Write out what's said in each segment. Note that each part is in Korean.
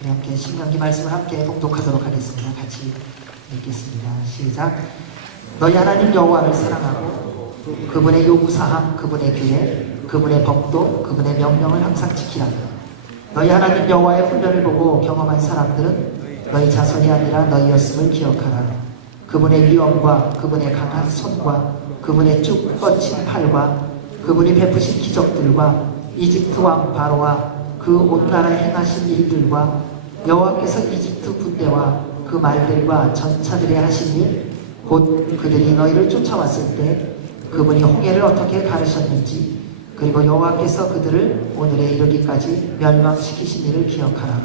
우리 함께 신명기 말씀을 함께 봉독하도록 하겠습니다. 같이 읽겠습니다. 시작. 너희 하나님 여호와를 사랑하고 그분의 요구사항, 그분의 규례, 그분의 법도, 그분의 명령을 항상 지키라. 너희 하나님 여호와의 훈련을 보고 경험한 사람들은 너희 자손이 아니라 너희였음을 기억하라. 그분의 위엄과 그분의 강한 손과 그분의 쭉 뻗친 팔과 그분이 베푸신 기적들과 이집트 왕 바로와 그 온 나라에 행하신 일들과 여호와께서 이집트 군대와 그 말들과 전차들에 하신 일, 곧 그들이 너희를 쫓아왔을 때 그분이 홍해를 어떻게 가르셨는지, 그리고 여호와께서 그들을 오늘에 이르기까지 멸망시키신 일을 기억하라.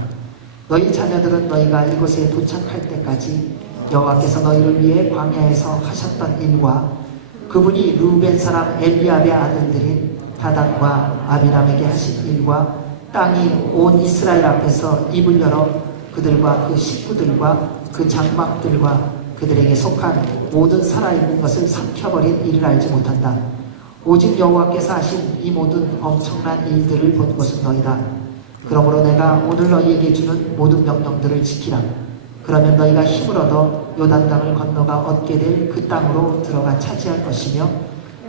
너희 자녀들은 너희가 이곳에 도착할 때까지 여호와께서 너희를 위해 광야에서 하셨던 일과 그분이 루벤 사람 엘리압의 아들들인 다단과 아비람에게 하신 일과 땅이 온 이스라엘 앞에서 입을 열어 그들과 그 식구들과 그 장막들과 그들에게 속한 모든 살아있는 것을 삼켜버린 일을 알지 못한다. 오직 여호와께서 하신 이 모든 엄청난 일들을 본 것은 너희다. 그러므로 내가 오늘 너희에게 주는 모든 명령들을 지키라. 그러면 너희가 힘을 얻어 요단강을 건너가 얻게 될 그 땅으로 들어가 차지할 것이며,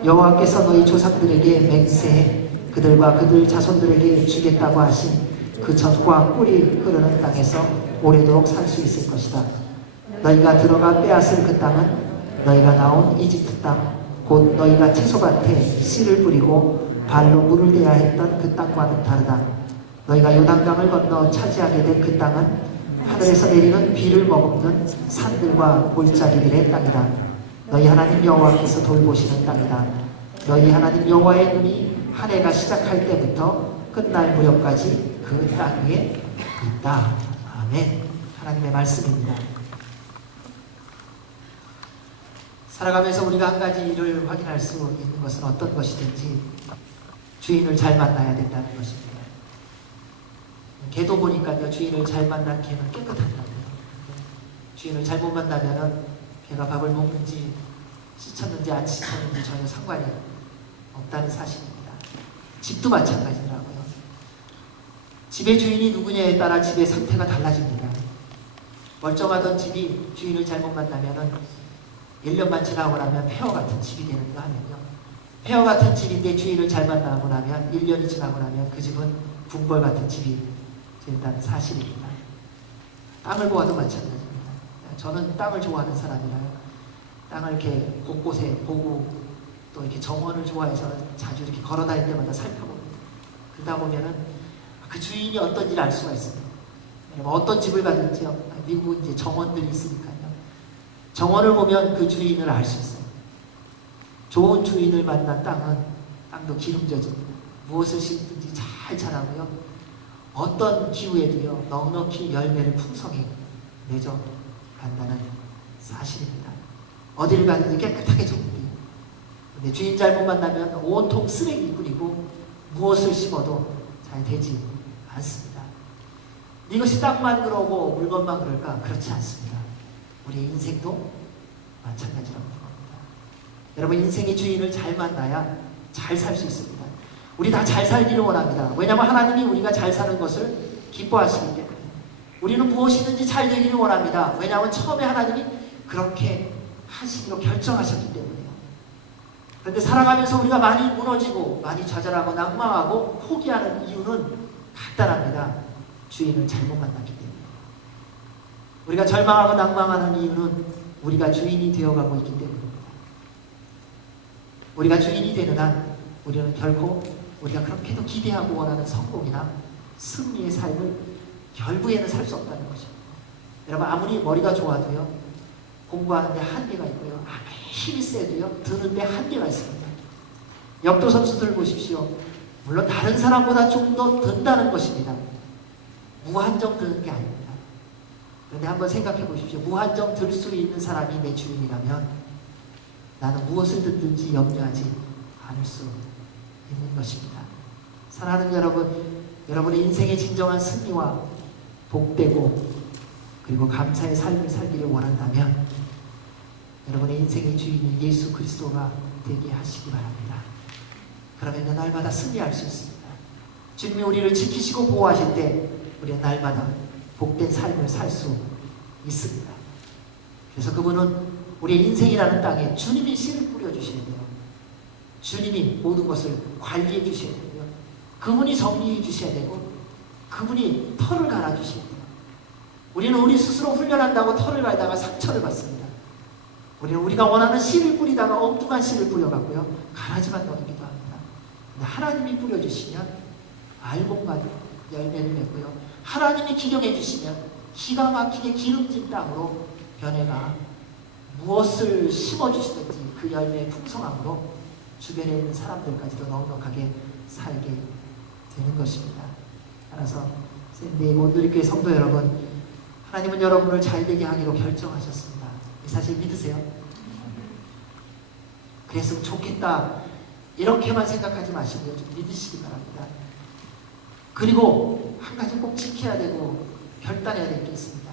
여호와께서 너희 조상들에게 맹세해 그들과 그들 자손들에게 주겠다고 하신 그 젖과 꿀이 흐르는 땅에서 오래도록 살 수 있을 것이다. 너희가 들어가 빼앗을 그 땅은 너희가 나온 이집트 땅, 곧 너희가 채소밭에 씨를 뿌리고 발로 물을 대야 했던 그 땅과는 다르다. 너희가 요단강을 건너 차지하게 된 그 땅은 하늘에서 내리는 비를 머금는 산들과 골짜기들의 땅이다. 너희 하나님 여호와께서 돌보시는 땅이다. 너희 하나님 여호와의 눈이 한 해가 시작할 때부터 끝날 무렵까지 그 땅 위에 있다. 아멘. 하나님의 말씀입니다. 살아가면서 우리가 한 가지 일을 확인할 수 있는 것은 어떤 것이든지 주인을 잘 만나야 된다는 것입니다. 개도 보니까요, 주인을 잘 만난 개는 깨끗한다고요. 주인을 잘못 만나면은 개가 밥을 먹는지 씻었는지 안 씻었는지 전혀 상관이 없다는 사실입니다. 집도 마찬가지라고요. 집의 주인이 누구냐에 따라 집의 상태가 달라집니다. 멀쩡하던 집이 주인을 잘못 만나면은 1년만 지나고 나면 폐허 같은 집이 되는가 하면요, 폐허 같은 집인데 주인을 잘 만나고 나면 1년이 지나고 나면 그 집은 궁궐 같은 집이 된다는 사실입니다. 땅을 보아도 마찬가지입니다. 저는 땅을 좋아하는 사람이라요, 땅을 이렇게 곳곳에 보고 또 이렇게 정원을 좋아해서 자주 이렇게 걸어 다닐 때마다 살펴봅니다. 그러다 보면은 그 주인이 어떤지를 알 수가 있습니다. 어떤 집을 가든지요, 미국은 이제 정원들이 있으니까요, 정원을 보면 그 주인을 알 수 있어요. 좋은 주인을 만난 땅은 땅도 기름져집니다. 무엇을 심든지 잘 자라고요, 어떤 기후에도요 넉넉히 열매를 풍성히 맺어 간다는 사실입니다. 어디를 가든지 깨끗하게 정리돼요. 근데 주인 잘못 만나면 온통 쓰레기 뿌리고 무엇을 심어도 잘 되지 않습니다. 이것이 땅만 그러고 물건만 그럴까? 그렇지 않습니다. 우리의 인생도 마찬가지라고 합니다. 여러분, 인생의 주인을 잘 만나야 잘 살 수 있습니다. 우리 다 잘 살기를 원합니다. 왜냐하면 하나님이 우리가 잘 사는 것을 기뻐하시기 때문에. 우리는 무엇이든지 잘 되기를 원합니다. 왜냐하면 처음에 하나님이 그렇게 하시기로 결정하셨기 때문이에요. 그런데 살아가면서 우리가 많이 무너지고 많이 좌절하고 낭망하고 포기하는 이유는 간단합니다. 주인을 잘못 만났기 때문에. 우리가 절망하고 낭망하는 이유는 우리가 주인이 되어가고 있기 때문입니다. 우리가 주인이 되는 한 우리는 결코 우리가 그렇게도 기대하고 원하는 성공이나 승리의 삶을 결국에는 살 수 없다는 것입니다. 여러분, 아무리 머리가 좋아도요, 공부하는데 한계가 있고요, 아무리 힘이 세도요, 드는데 한계가 있습니다. 역도 선수들 보십시오. 물론 다른 사람보다 좀 더 든다는 것입니다. 무한정 드는 게 아닙니다. 그런데 한번 생각해 보십시오. 무한정 들 수 있는 사람이 내 주인이라면 나는 무엇을 듣든지 염려하지 않을 수 있는 것입니다. 사랑하는 여러분, 여러분의 인생의 진정한 승리와 복되고 그리고 감사의 삶을 살기를 원한다면 여러분의 인생의 주인이 예수 그리스도가 되게 하시기 바랍니다. 그러면 날마다 승리할 수 있습니다. 주님이 우리를 지키시고 보호하실 때 우리는 날마다 복된 삶을 살 수 있습니다. 그래서 그분은 우리의 인생이라는 땅에 주님이 씨를 뿌려주셔야 돼요. 주님이 모든 것을 관리해 주셔야 되고요. 그분이 정리해 주셔야 되고 그분이 털을 갈아주셔야 돼요. 우리는 우리 스스로 훈련한다고 털을 갈다가 상처를 받습니다. 우리는 우리가 원하는 씨를 뿌리다가 엉뚱한 씨를 뿌려갖고요. 가라지만 넣기도 합니다. 근데 하나님이 뿌려주시면 알곡과 열매를 맺고요. 하나님이 기경해 주시면 기가 막히게 기름진 땅으로 변해가 무엇을 심어주시든지 그 열매의 풍성함으로 주변에 있는 사람들까지도 넉넉하게 살게 되는 것입니다. 따라서 샌디에이고 온누리교회 성도 여러분, 하나님은 여러분을 잘되게 하기로 결정하셨습니다. 이 사실 믿으세요? 그랬으면 좋겠다 이렇게만 생각하지 마시고요. 좀 믿으시기 바랍니다. 그리고 한 가지 꼭 지켜야 되고 결단해야 될 게 있습니다.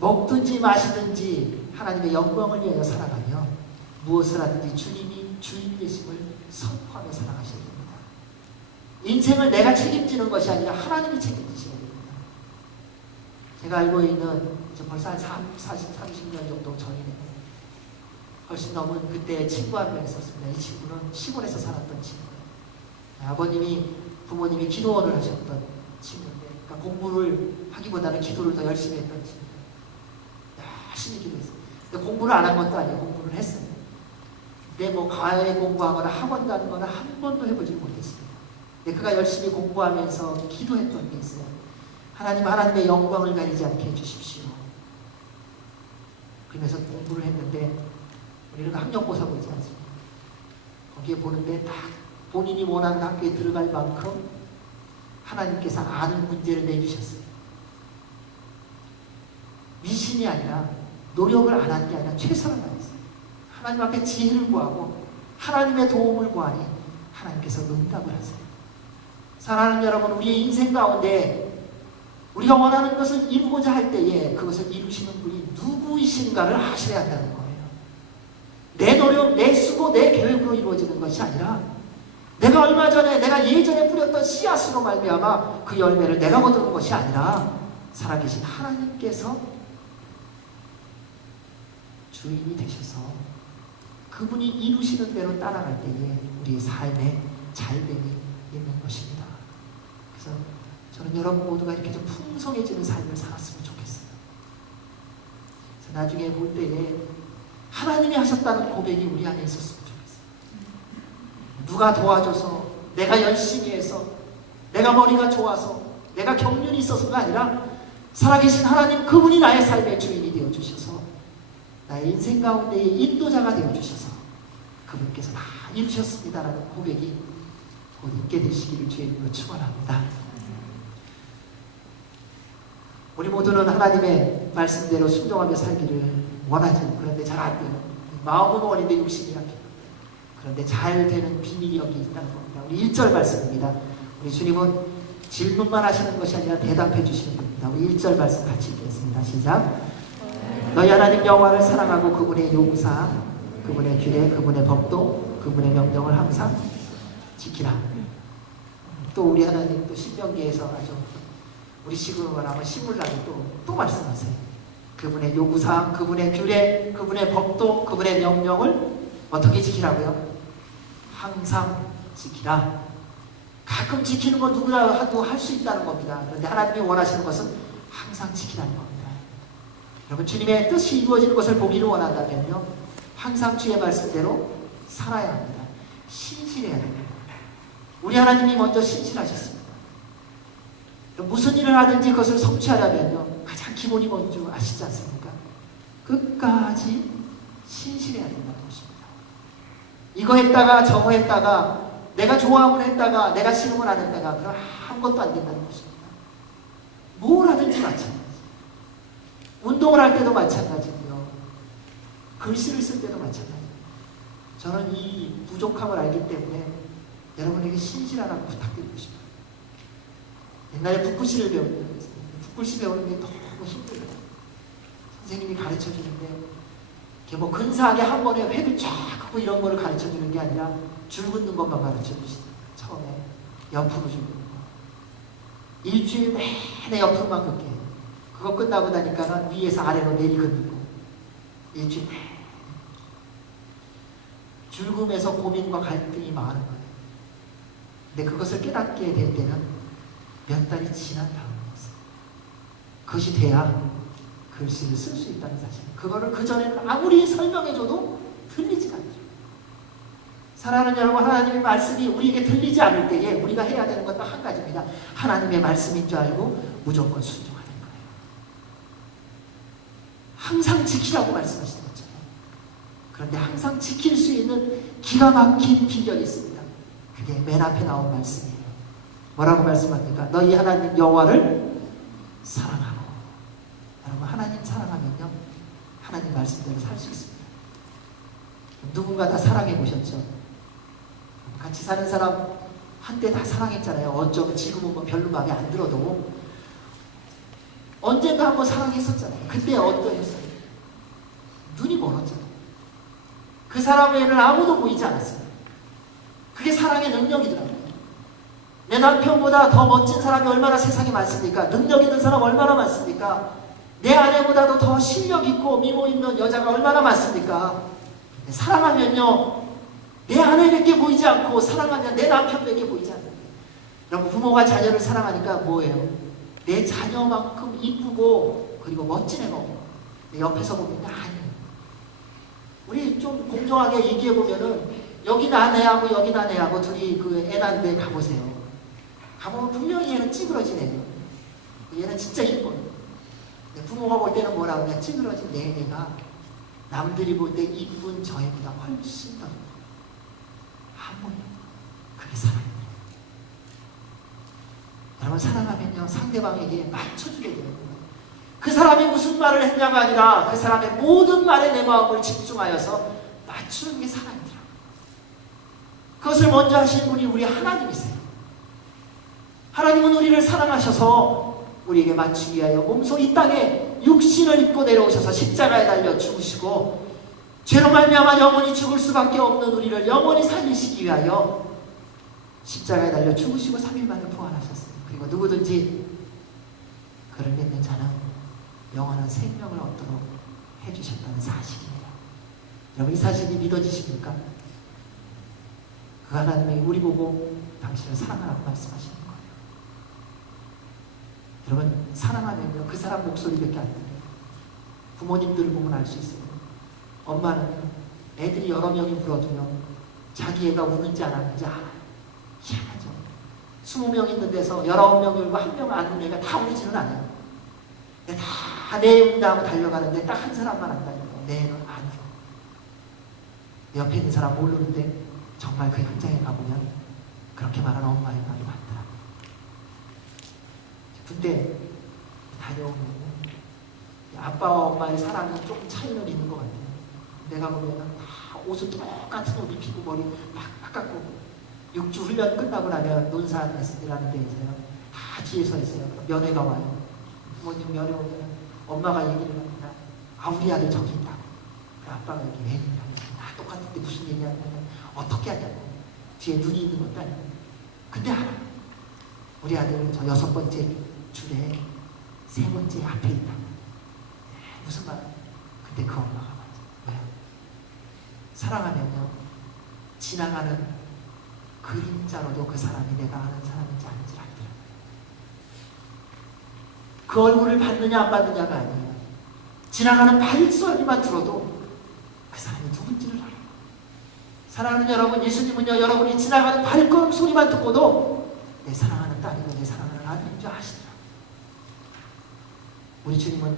먹든지 마시든지 하나님의 영광을 위하여 살아가며 무엇을 하든지 주님이 주인 되심을 선포하며 살아가셔야 됩니다. 인생을 내가 책임지는 것이 아니라 하나님이 책임지셔야 됩니다. 제가 알고 있는 벌써 한 30년 정도 전이네요. 훨씬 넘은 그때 친구 한 명 있었습니다. 이 친구는 시골에서 살았던 친구예요. 아버님이 부모님이 기도원을 하셨던 친구인데, 그러니까 공부를 하기보다는 기도를 더 열심히 했던 친구예요. 열심히 기도했어요. 근데 공부를 안 한 것도 아니에요. 공부를 했어요. 근데 뭐 과외 공부하거나 학원 가는 거는 한 번도 해보지 못했습니다. 근데 그가 열심히 공부하면서 기도했던 게 있어요. 하나님, 하나님의 영광을 가리지 않게 해주십시오. 그러면서 공부를 했는데, 우리는 학력고사 보지 않습니까? 거기에 보는데 딱 본인이 원하는 학교에 들어갈 만큼 하나님께서 아는 문제를 내주셨어요. 미신이 아니라 노력을 안 한 게 아니라 최선을 다했어요. 하나님 앞에 지혜를 구하고 하나님의 도움을 구하니 하나님께서 응답을 하세요. 사랑하는 여러분, 우리의 인생 가운데 우리가 원하는 것을 이루고자 할 때에 그것을 이루시는 분이 누구이신가를 아셔야 한다는 거예요. 내 노력, 내 수고, 내 계획으로 이루어지는 것이 아니라 내가 예전에 뿌렸던 씨앗으로 말미암아 그 열매를 내가 거두는 것이 아니라 살아계신 하나님께서 주인이 되셔서 그분이 이루시는 대로 따라갈 때에 우리의 삶에 잘됨이 있는 것입니다. 그래서 저는 여러분 모두가 이렇게 좀 풍성해지는 삶을 살았으면 좋겠어요. 그래서 나중에 볼 때에 하나님이 하셨다는 고백이 우리 안에 있었으면 좋겠어요. 누가 도와줘서, 내가 열심히 해서, 내가 머리가 좋아서, 내가 경륜이 있어서가 아니라 살아계신 하나님 그분이 나의 삶의 주인이 되어주셔서 나의 인생 가운데의 인도자가 되어주셔서 그분께서 다 이루셨습니다라는 고백이 곧 있게 되시기를 주의 이름으로 축원합니다. 우리 모두는 하나님의 말씀대로 순종하며 살기를 원하죠. 그런데 잘 안 돼요. 마음은 원인데 욕심이 약해요. 그런데 잘 되는 비밀이 여기 있다는 겁니다. 우리 1절 말씀입니다. 우리 주님은 질문만 하시는 것이 아니라 대답해 주시는 겁니다. 우리 1절 말씀 같이 읽겠습니다. 시작. 너희 하나님 여호와를 사랑하고 그분의 요구사항, 그분의 규례, 그분의 법도, 그분의 명령을 항상 지키라. 또 우리 하나님 또 신명기에서 아주 우리 식으로 말하면 신물나게 또 말씀하세요. 그분의 요구사항, 그분의 규례, 그분의 법도, 그분의 명령을 어떻게 지키라고요? 항상 지키라. 가끔 지키는 건 누구라도 할 수 있다는 겁니다. 그런데 하나님이 원하시는 것은 항상 지키라는 겁니다. 여러분, 주님의 뜻이 이루어지는 것을 보기를 원한다면요, 항상 주의 말씀대로 살아야 합니다. 신실해야 됩니다. 우리 하나님이 먼저 신실하셨습니다. 무슨 일을 하든지 그것을 성취하려면요, 가장 기본이 뭔지 아시지 않습니까? 끝까지 신실해야 된다는 것입니다. 이거 했다가 저거 했다가 내가 좋아하면 했다가 내가 싫으면 안 했다가 그럼 아무것도 안 된다는 것입니다. 뭘 하든지 마찬가지. 운동을 할 때도 마찬가지고요. 글씨를 쓸 때도 마찬가지입니다. 저는 이 부족함을 알기 때문에 여러분에게 신실하라고 부탁드리고 싶어요. 옛날에 붓글씨를 배웠는데 붓글씨 배우는 게 너무 힘들어요. 선생님이 가르쳐 주는데 이렇게 뭐 근사하게 한 번에 획을 쫙 긋고 이런 거를 가르쳐 주는 게 아니라 줄 긋는 것만 가르쳐 주시죠. 처음에 옆으로 줄 긋는 거. 일주일 내내 옆으로만 걷게. 그거 끝나고 나니까는 위에서 아래로 내리 걷는 거. 일주일 내내. 죽음에서 고민과 갈등이 많은 거예요. 근데 그것을 깨닫게 될 때는 몇 달이 지난 다음이었어요. 그것이 돼야 글씨를 쓸 수 있다는 사실. 그거를 그전에는 아무리 설명해줘도 들리지 않죠. 사랑하는 여러분, 하나님의 말씀이 우리에게 들리지 않을 때에 우리가 해야 되는 건 딱 한 가지입니다. 하나님의 말씀인 줄 알고 무조건 순종하는 거예요. 항상 지키라고 말씀하시는 거죠. 그런데 항상 지킬 수 있는 기가 막힌 비결이 있습니다. 그게 맨 앞에 나온 말씀이에요. 뭐라고 말씀합니까? 너희 하나님 여호와를 사랑하고. 여러분, 하나님 사랑하면요, 하나님 말씀대로 살 수 있습니다. 누군가 다 사랑해 보셨죠? 같이 사는 사람 한때 다 사랑했잖아요. 어쩌면 지금은 뭐 별로 마음에 안 들어도 언젠가 한번 사랑했었잖아요. 그때 어떠셨어요? 눈이 멀었잖아요. 그 사람 외에는 아무도 보이지 않았어요. 그게 사랑의 능력이더라고요. 내 남편보다 더 멋진 사람이 얼마나 세상에 많습니까? 능력 있는 사람 얼마나 많습니까? 내 아내보다도 더 실력 있고 미모 있는 여자가 얼마나 많습니까? 사랑하면요, 내 아내밖에 보이지 않고 사랑하면 내 남편밖에 보이지 않아요. 여러분, 부모가 자녀를 사랑하니까 뭐예요? 내 자녀만큼 이쁘고 그리고 멋진 애가 없고. 옆에서 보면 아니에요. 우리 좀 공정하게 얘기해보면은 여기 난 애하고 여기 난 애하고 둘이 그 애 낳는데 가보세요. 가보면 분명히 얘는 찌그러진 애예요. 얘는 진짜 이뻐요. 부모가 볼 때는 뭐라 그러냐, 찌그러진 내 애가 남들이 볼 때 이쁜 저 애보다 훨씬 더 한 번에. 그게 사랑이에요. 여러분, 사랑하면요, 상대방에게 맞춰주게 돼요. 그 사람이 무슨 말을 했냐가 아니라 그 사람의 모든 말에 내 마음을 집중하여서 맞추는 게 사랑이더라고요. 그것을 먼저 하신 분이 우리 하나님이세요. 하나님은 우리를 사랑하셔서 우리에게 맞추기 위하여 몸소 이 땅에 육신을 입고 내려오셔서 십자가에 달려 죽으시고 죄로 말미암아 영원히 죽을 수밖에 없는 우리를 영원히 살리시기 위하여 십자가에 달려 죽으시고 3일 만에 부활하셨어요. 그리고 누구든지 그를 믿는 자는 영원한 생명을 얻도록 해주셨다는 사실이에요. 여러분, 이 사실이 믿어지십니까? 그 하나님이 우리 보고 당신을 사랑하라고 말씀하시는 거예요. 여러분, 사랑하면요, 그 사람 목소리밖에 안 들려요. 부모님들을 보면 알 수 있어요. 엄마는 애들이 여러 명이 울어도요, 자기 애가 우는지 안 우는지 알아요. 희한하죠. 20명 있는 데서 19명이 울고 1명 안 우는 애가 다 울지는 않아요. 다 내 운다 하고 달려가는데 딱 한 사람만 안 달려요. 내 애는 안 울어. 내 옆에 있는 사람 모르는데 정말 그 현장에 가보면 그렇게 말하는 엄마의 말이 많더라고요. 군대 다녀오면 아빠와 엄마의 사랑은 조금 차이는 있는 것 같아요. 내가 보면 다 옷을 똑같은 옷 입히고 머리 막 깎고 6주 훈련 끝나고 나면 논산이라는 데에서요, 다 뒤에 서 있어요. 면회가 와요. 부모님 면회 오면 엄마가 얘기를 합니다. 아, 우리 아들 저기 있다고. 아빠가 여기 왜 있다고. 다 똑같은데 무슨 얘기하냐면 어떻게 하냐고. 뒤에 눈이 있는 것도 아니고. 근데 알아요. 우리 아들은 저 6번째 줄에 3번째 앞에 있다고. 무슨 말? 근데 그 엄마가 맞아. 왜? 사랑하면요, 지나가는 그림자로도 그 사람이 내가 아는 사람인지 아닌지 알더라고요. 그 얼굴을 받느냐 안 받느냐가 아니에요. 지나가는 발소리만 들어도 그 사람이 누군지를 알아요. 사랑하는 여러분, 예수님은요, 여러분이 지나가는 발걸음 소리만 듣고도 내 사랑하는 딸이고 내 사랑하는 아들인 줄 아시더라고요. 우리 주님은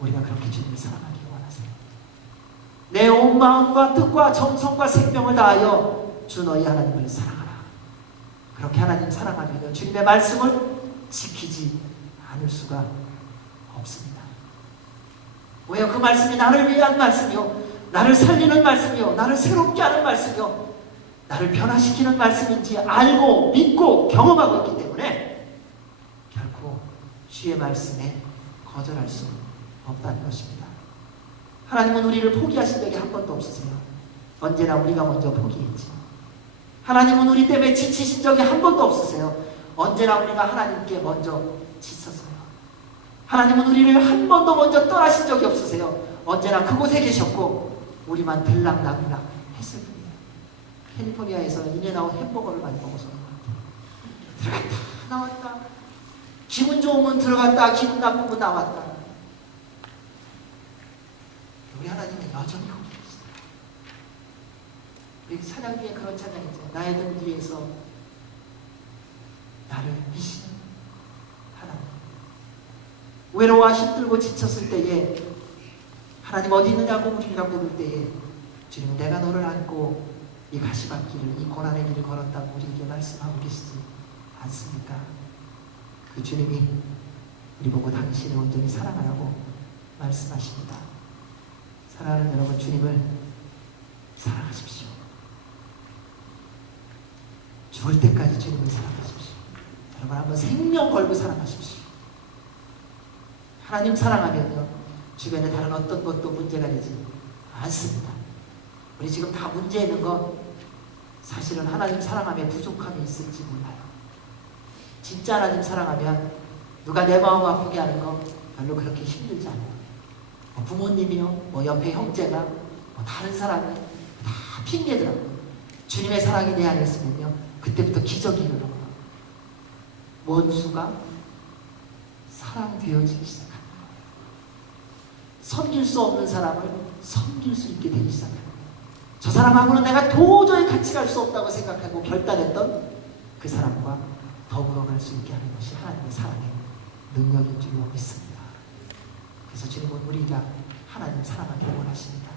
우리가 그렇게 주님을 사랑하기 원하세요. 내 온 마음과 뜻과 정성과 생명을 다하여 주 너희 하나님을 사랑하라. 그렇게 하나님 사랑하면 주님의 말씀을 지키지 않을 수가 없습니다. 왜요? 그 말씀이 나를 위한 말씀이요, 나를 살리는 말씀이요, 나를 새롭게 하는 말씀이요, 나를 변화시키는 말씀인지 알고 믿고 경험하고 있기 때문에 결코 주의 말씀에 거절할 수 없다는 것입니다. 하나님은 우리를 포기하신 적이 한 번도 없으세요. 언제나 우리가 먼저 포기했죠. 하나님은 우리 때문에 지치신 적이 한 번도 없으세요. 언제나 우리가 하나님께 먼저 지쳤어요. 하나님은 우리를 한 번도 먼저 떠나신 적이 없으세요. 언제나 그곳에 계셨고 우리만 들락날락 했을 뿐이에요. 캘리포니아에서 인앤아웃 햄버거를 많이 먹어서 들어갔다 나왔다, 기분 좋으면 들어갔다, 기분 나쁘면 나왔다. 우리 하나님은 여전히 거기 계시다. 우리 찬양 중에 그런 찬양이죠. 나의 등 뒤에서 나를 미시는 하나님. 외로워 힘들고 지쳤을 때에 하나님 어디 있느냐고 우리가 물을 때에 주님 내가 너를 안고 이 가시밭길을, 이 고난의 길을 걸었다고 우리에게 말씀하고 계시지 않습니까? 그 주님이 우리 보고 당신을 온전히 사랑하라고 말씀하십니다. 사랑하는 여러분, 주님을 사랑하십시오. 죽을 때까지 주님을 사랑하십시오. 여러분 한번 생명 걸고 사랑하십시오. 하나님 사랑하면요 주변에 다른 어떤 것도 문제가 되지 않습니다. 우리 지금 다 문제 있는 건 사실은 하나님 사랑함에 부족함이 있을지 몰라요. 진짜 하나님 사랑하면 누가 내 마음 아프게 하는 거 별로 그렇게 힘들지 않아요. 뭐 부모님이요, 뭐 옆에 형제가, 뭐 다른 사람이 다 핑계더라고요. 주님의 사랑이 내 안에 있으면요 그때부터 기적이 일어나요. 원수가 사랑되어지기 시작합니다. 섬길 수 없는 사람을 섬길 수 있게 되기 시작합니다. 저 사람하고는 내가 도저히 같이 갈 수 없다고 생각하고 결단했던 그 사람과 더불어 갈 수 있게 하는 것이 하나님의 사랑의 능력인 줄 믿습니다. 그래서 주님은 우리가 하나님 사랑하기를 원하십니다.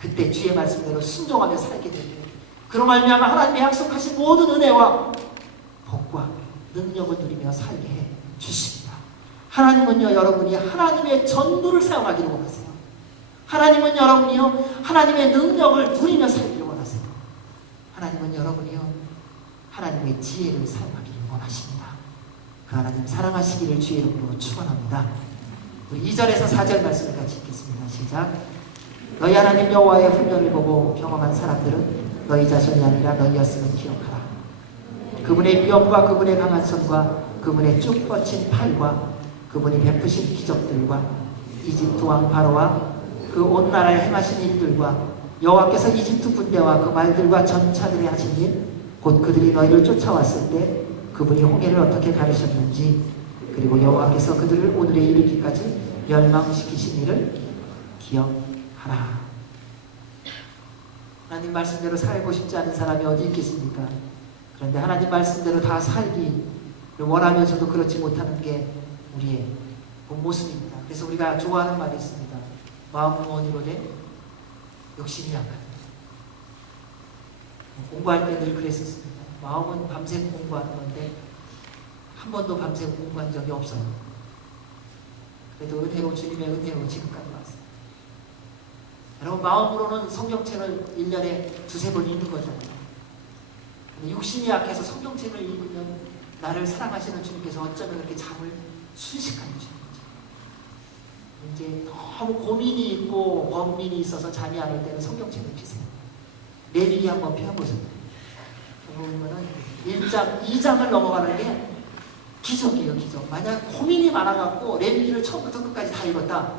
그때 주의 말씀대로 순종하며 살게 되고 그로 말미암아 하나님의 약속하신 모든 은혜와 복과 능력을 누리며 살게 해 주십니다. 하나님은요 여러분이 하나님의 전부를 사용하기를 원하세요. 하나님은 여러분이요 하나님의 능력을 누리며 살기를 원하세요. 하나님은 여러분이요 하나님의 지혜를 사용하기를 원하십니다. 그 하나님 사랑하시기를 주의 이름으로 축원합니다. 우리 2절에서 4절 말씀을 같이 읽겠습니다. 시작. 너희 하나님 여호와의 훈련을 보고 경험한 사람들은 너희 자손이 아니라 너희였음을 기억하라. 그분의 위엄과 그분의 강한 손과 그분의 쭉 뻗친 팔과 그분이 베푸신 기적들과 이집트 왕 바로와 그 온 나라에 행하신 일들과 여호와께서 이집트 군대와 그 말들과 전차들이 하신 일, 곧 그들이 너희를 쫓아왔을 때 그분이 홍해를 어떻게 가르셨는지, 그리고 여호와께서 그들을 오늘에 이르기까지 멸망시키신 일을 기억하라. 하나님 말씀대로 살고 싶지 않은 사람이 어디 있겠습니까? 그런데 하나님 말씀대로 다 살기를 원하면서도 그렇지 못하는 게 우리의 본 모습입니다. 그래서 우리가 좋아하는 말이 있습니다. 마음은 원이로되 욕심이 약하다. 공부할 때 늘 그랬었습니다. 마음은 밤새 공부하는 건데 한 번도 밤새 공부한 적이 없어요. 그래도 은혜로 주님의 은혜로 지금까지 왔어요. 여러분 마음으로는 성경책을 1년에 두세 번 읽는 거잖아요. 육신이 약해서 성경책을 읽으면 나를 사랑하시는 주님께서 어쩌면 그렇게 잠을 순식간에 주는 거죠. 이제 너무 고민이 있고 번민이 있어서 잠이 안 올 때는 성경책을 피세요. 레위기 한번 펴보세요. 보면은 1장, 2장을 넘어가는 게 기적이에요, 기적. 만약 고민이 많아갖고 레위기를 처음부터 끝까지 다 읽었다.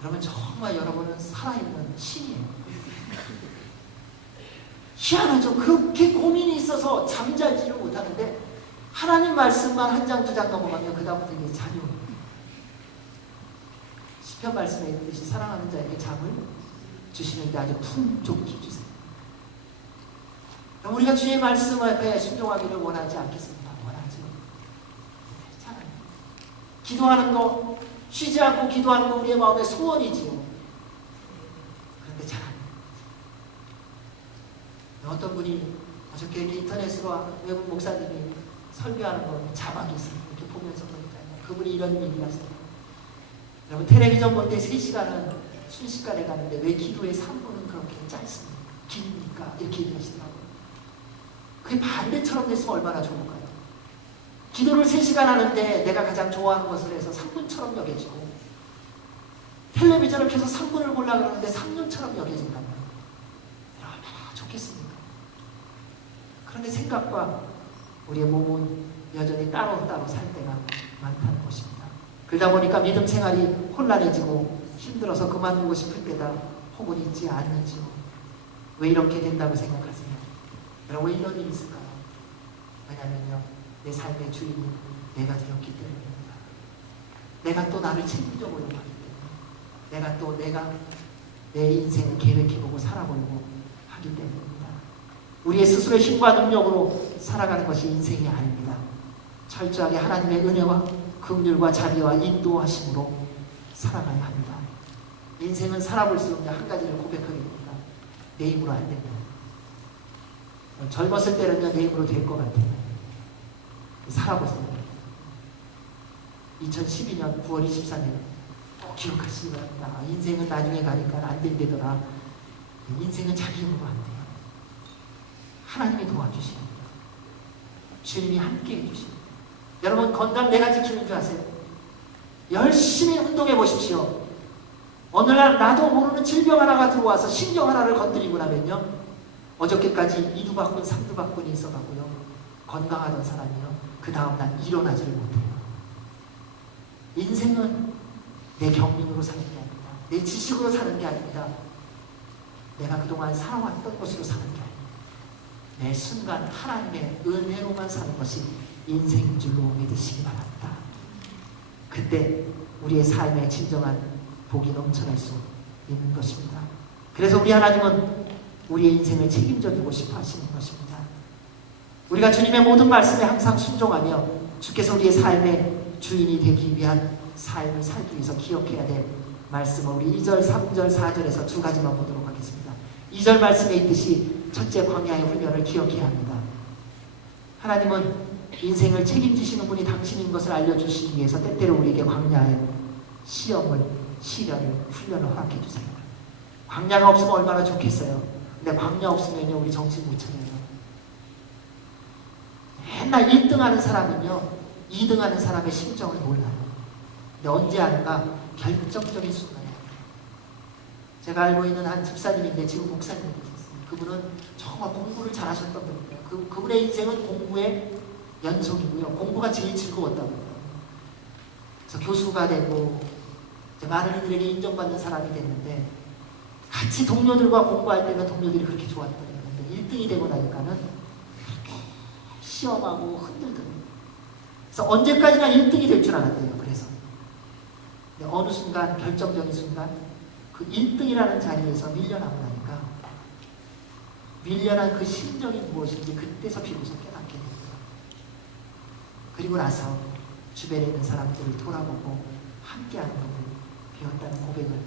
그러면 정말 여러분은 살아있는 신이에요. 희한하죠. 그렇게 고민이 있어서 잠자지를 못하는데 하나님 말씀만 한 장, 두 장 넘어가면 그 다음부터 이제 잠이 옵니다. 시편 말씀에 있듯이 사랑하는 자에게 잠을 주시는데 아주 풍족히 주세요. 우리가 주의 말씀 앞에 순종하기를 원하지 않겠습니다. 원하지 않아요. 기도하는 거, 쉬지 않고 기도하는 거 우리의 마음의 소원이지요. 그런데 잘 안 돼요. 어떤 분이 어저께 인터넷으로 외국 목사님이 설교하는 거 자막이 있어요. 이렇게 보면서 보니까 그분이 이런 얘기를 하세요. 여러분 텔레비전 볼 때 3시간은 순식간에 가는데 왜 기도의 3분은 그렇게 짧습니까? 기니까 이렇게 얘기하시더라고요. 그게 반대처럼 됐으면 얼마나 좋을까요? 기도를 3시간 하는데 내가 가장 좋아하는 것을 해서 3분처럼 여겨지고 텔레비전을 켜서 3분을 보려고 하는데 3년처럼 여겨진단 말이에요. 얼마나 좋겠습니까? 그런데 생각과 우리의 몸은 여전히 따로따로 살 때가 많다는 것입니다. 그러다 보니까 믿음 생활이 혼란해지고 힘들어서 그만두고 싶을 때가 혹은 있지 않는지요. 왜 이렇게 된다고 생각하세요? 여러분, 왜 이런 일이 있을까요? 왜냐면요, 내 삶의 주인이 내가 되었기 때문입니다. 내가 또 나를 책임져 보려고 하기 때문에, 내가 내 인생을 계획해보고 살아보려고 하기 때문입니다. 우리의 스스로의 힘과 능력으로 살아가는 것이 인생이 아닙니다. 철저하게 하나님의 은혜와 긍휼과 자비와 인도하심으로 살아가야 합니다. 인생은 살아볼 수 없는 한 가지를 고백하게 됩니다. 내 힘으로 안 됩니다. 젊었을 때는요, 내 힘으로 될 것 같아요. 살아보세요. 2012년 9월 24일 기억하시기 바랍니다. 인생은 나중에 가니까 안 된다더라. 인생은 자기 힘으로 안 돼요. 하나님이 도와주십니다. 주님이 함께 해주십니다. 여러분, 건강 내가 지키는 줄 아세요? 열심히 운동해 보십시오. 어느 날 나도 모르는 질병 하나가 들어와서 신경 하나를 건드리고 나면요, 어저께까지 2두박근 3두박근이 있어가고요, 건강하던 사람이요, 그 다음날 일어나지를 못해요. 인생은 내 경륜으로 사는 게 아닙니다. 내 지식으로 사는 게 아닙니다. 내가 그동안 살아왔던 것으로 사는 게 아닙니다. 매 순간 하나님의 은혜로만 사는 것이 인생인 줄로 믿으시기 바랍니다. 그때 우리의 삶에 진정한 복이 넘쳐날 수 있는 것입니다. 그래서 우리 하나님은 우리의 인생을 책임져 주고 싶어 하시는 것입니다. 우리가 주님의 모든 말씀에 항상 순종하며 주께서 우리의 삶의 주인이 되기 위한 삶을 살기 위해서 기억해야 될 말씀을 우리 2절, 3절, 4절에서 두 가지만 보도록 하겠습니다. 2절 말씀에 있듯이 첫째, 광야의 훈련을 기억해야 합니다. 하나님은 인생을 책임지시는 분이 당신인 것을 알려주시기 위해서 때때로 우리에게 광야의 시험을, 시련을, 훈련을 허락해 주세요. 광야가 없으면 얼마나 좋겠어요. 근데 광야 없으면요, 우리 정신 못 차려요. 맨날 1등 하는 사람은요, 2등 하는 사람의 심정을 몰라요. 근데 언제 아는가? 결정적인 순간에. 제가 알고 있는 한 집사님인데 지금 목사님이 계셨어요. 그분은 정말 공부를 잘하셨던 분이에요. 그분의 인생은 공부의 연속이고요. 공부가 제일 즐거웠다고 해요. 그래서 교수가 되고 많은 이들에게 인정받는 사람이 됐는데, 같이 동료들과 공부할 때는 동료들이 그렇게 좋았다고 했는데 1등이 되고 나니까는 그렇게 시험하고 흔들더라고요. 그래서 언제까지나 1등이 될 줄 알았대요. 그래서 근데 어느 순간, 결정적인 순간, 그 1등이라는 자리에서 밀려나고 나니까 밀려난 그 심정이 무엇인지 그때서 비로소 깨닫게 됩니다. 그리고 나서 주변에 있는 사람들을 돌아보고 함께하는 법을 배웠다는 고백을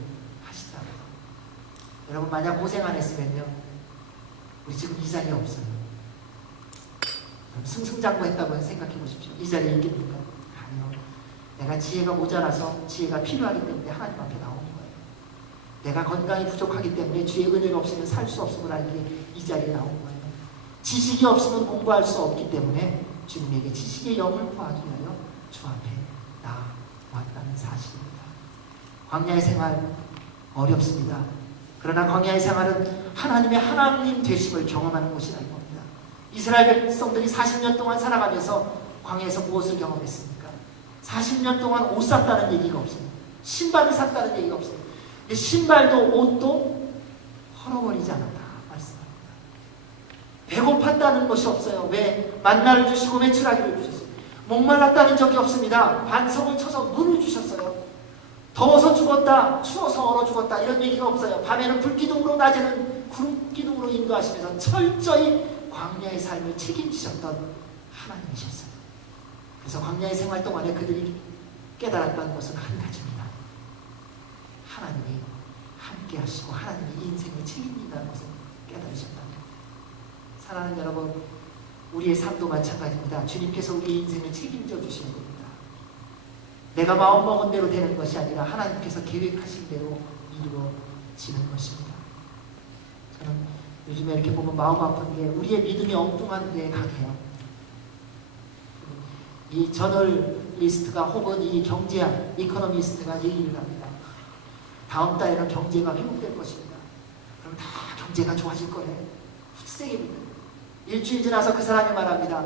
하시더라고요. 여러분, 만약 고생 안 했으면요, 우리 지금 이 자리에 없어요. 승승장구했다고 생각해 보십시오. 이 자리에 있겠습니까? 아니요. 내가 지혜가 모자라서 지혜가 필요하기 때문에 하나님 앞에 나오는 거예요. 내가 건강이 부족하기 때문에 주의 은혜가 없으면 살 수 없음을 알기에 이 자리에 나온 거예요. 지식이 없으면 공부할 수 없기 때문에 주님에게 지식의 영을 구하기 위하여 주 앞에 나왔다는 사실입니다. 광야의 생활 어렵습니다. 그러나 광야의 생활은 하나님의 하나님 되심을 경험하는 것이라는 겁니다. 이스라엘 백성들이 40년 동안 살아가면서 광야에서 무엇을 경험했습니까? 40년 동안 옷 샀다는 얘기가 없어요. 신발을 샀다는 얘기가 없어요. 근데 신발도 옷도 헐어버리지 않았다 말씀합니다. 배고팠다는 것이 없어요. 왜? 만나를 주시고 메추라기를 주셨어요. 목말랐다는 적이 없습니다. 반석을 쳐서 물을 주셨어요. 더워서 죽었다, 추워서 얼어 죽었다, 이런 얘기가 없어요. 밤에는 불기둥으로, 낮에는 구름기둥으로 인도하시면서 철저히 광야의 삶을 책임지셨던 하나님이셨어요. 그래서 광야의 생활 동안에 그들이 깨달았던 것은 한 가지입니다. 하나님이 함께 하시고 하나님이 인생을 책임진다는 것을 깨달으셨다. 사랑하는 여러분, 우리의 삶도 마찬가지입니다. 주님께서 우리의 인생을 책임져 주시는 겁니다. 내가 마음먹은 대로 되는 것이 아니라 하나님께서 계획하신 대로 이루어지는 것입니다. 저는 요즘에 이렇게 보면 마음 아픈 게 우리의 믿음이 엉뚱한 데 가게요. 이 저널리스트가 혹은 이 경제학, 이코노미스트가 얘기를 합니다. 다음 달에는 경제가 회복될 것입니다. 그럼 다 경제가 좋아질 거래. 세게 믿는. 일주일 지나서 그 사람이 말합니다.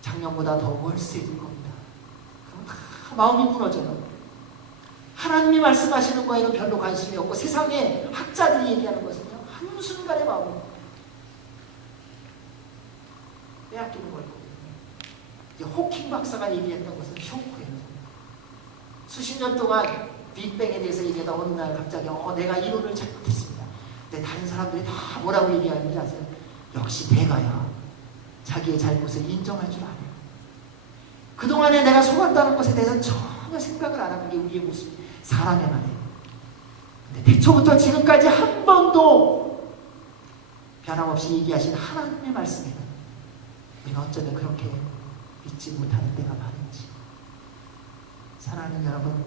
작년보다 더 월세해질 겁니다. 그럼 마음이 무너져요. 하나님이 말씀하시는 거에는 별로 관심이 없고 세상에 학자들이 얘기하는 것은요, 한순간의 마음이 빼앗기는 거거든요. 호킹 박사가 얘기했던 것은 쇼크예요. 수십 년 동안 빅뱅에 대해서 얘기하다 어느 날 갑자기 내가 이론을 잘못했습니다. 근데 다른 사람들이 다 뭐라고 얘기하는지 아세요? 역시 대가야. 자기의 잘못을 인정할 줄 아네요. 그동안에 내가 속았다는 것에 대해서 전혀 생각을 안 하는 게 우리의 모습, 사람의 말이에요. 근데 대초부터 지금까지 한 번도 변함없이 얘기하신 하나님의 말씀에는 우리가 어쩌면 그렇게 믿지 못하는 때가 많은지. 사랑하는 여러분,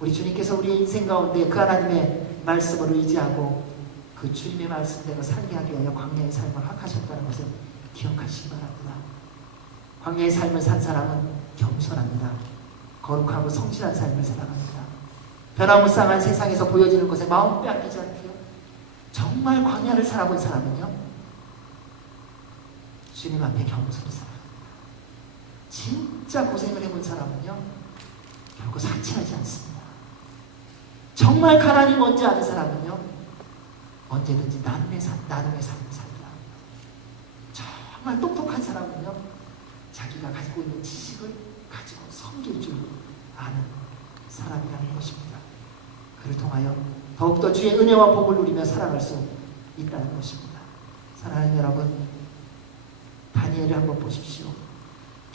우리 주님께서 우리의 인생 가운데 그 하나님의 말씀을 의지하고 그 주님의 말씀대로 살게 하기 위하여 광야의 삶을 허락하셨다는 것을 기억하시기 바랍니다. 광야의 삶을 산 사람은 겸손합니다. 거룩하고 성실한 삶을 살아갑니다. 변화무쌍한 세상에서 보여지는 것에 마음 빼앗기지 않고요. 정말 광야를 살아본 사람은요, 주님 앞에 겸손히 살아갑니다. 진짜 고생을 해본 사람은요, 결코 사치하지 않습니다. 정말 가난이 뭔지 아는 사람은요, 언제든지 나눔의 삶을 살다. 정말 똑똑한 사람은요, 자기가 가지고 있는 지식을 가지고 섬길 줄 아는 사람이라는 것입니다. 그를 통하여 더욱더 주의 은혜와 복을 누리며 살아갈 수 있다는 것입니다. 사랑하는 여러분, 다니엘을 한번 보십시오.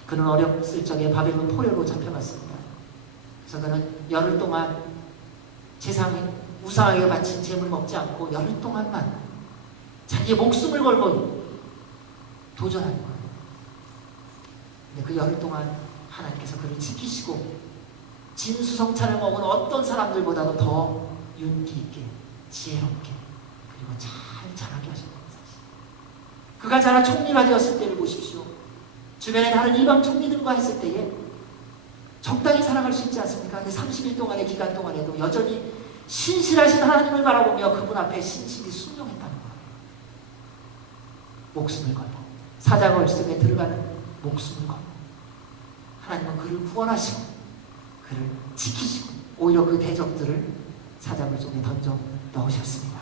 그는 어렸을 적에 바벨론 포로로 잡혀갔습니다. 그래서 그는 열흘 동안 세상에 우상에게 바친 재물 먹지 않고 열흘 동안만 자기의 목숨을 걸고 도전한 거예요. 근데 그 열흘 동안 하나님께서 그를 지키시고 진수성찬을 먹은 어떤 사람들보다도 더 윤기 있게, 지혜롭게, 그리고 잘 자라게 하신 겁니다. 그가 자라 총리가 되었을 때를 보십시오. 주변에 다른 이방 총리들과 했을 때에 적당히 살아갈 수 있지 않습니까? 근데 30일 동안의 기간 동안에도 여전히 신실하신 하나님을 바라보며 그분 앞에 신실히 순종했다는 거예요. 목숨을 걸고, 사자골 속에 들어가는 목숨을 걸고, 하나님은 그를 구원하시고 그를 지키시고 오히려 그 대적들을 사자굴 속에 던져 넣으셨습니다.